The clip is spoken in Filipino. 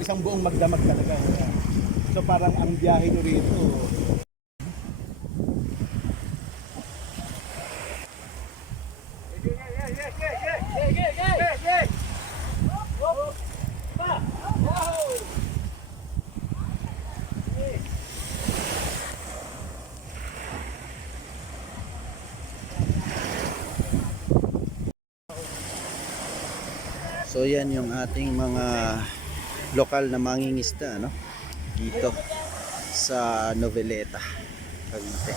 isang buong magdamag talaga. So parang ang biyahe nyo rito, So yan yung ating mga lokal na mangingisda no? dito sa Noveleta, Cavite.